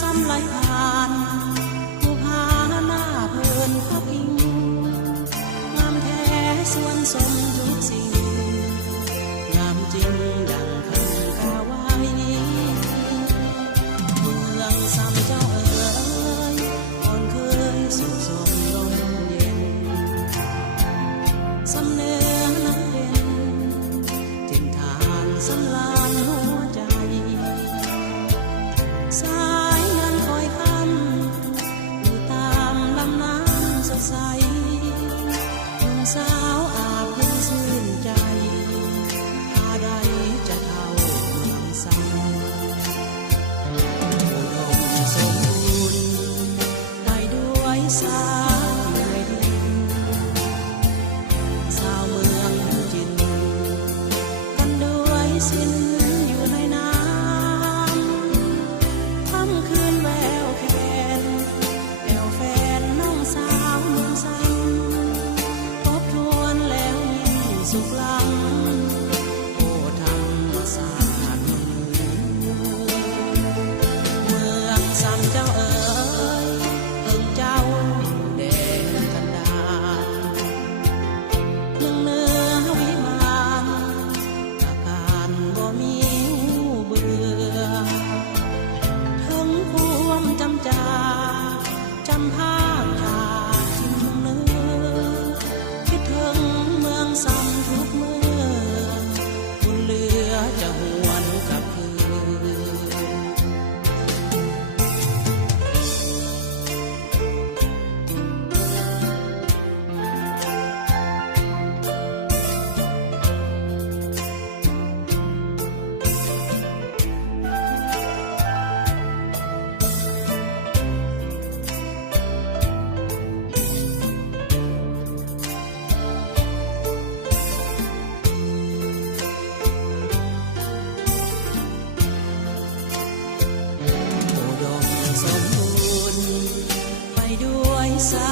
ซ้ำไหลผ่านภูผาหน้าเพลินพระพิงงามแท้สวนสมทุกสิ่งงามจริงดังคำกล่าวไว้เมืองซ้ำเจ้าเอ๋ยก่อนเคยสุขสมลมเย็นซ้ำเนื้อน้ำเป็นถิ่นฐานสำลานหัวใจสายนั้นคอยคำอยู่ตามลำน้ำสดใสหนุ่มสาวอาบเย็นชื่นใจหาใดจะเท่าเมืองซ้ำอุดมสมบูรณ์ไปด้วยสายดินสาวเมืองจินกันด้วยสิ้นอยู่ในน้ำค่ำคืนแววแคนแอวแฟนน้องสาวเมืองซ้ำทบทวนแล้วยิ่งสุขล้ำโอ้ธรรมศาสตร์เมืองซ้ำเจ้าเอ๋ยเอิงเจ้าแดนกันดารเมืองเหนือวิมานตะการบ่มีเบื่อถึงความจำจาจำภาพจากทิมเนื้อคิดถึงเมืองซ้ำทุกเมื่อบุญเหลือจะหวนกลับคืนอุดมสมบูรณ์ไปด้วยสา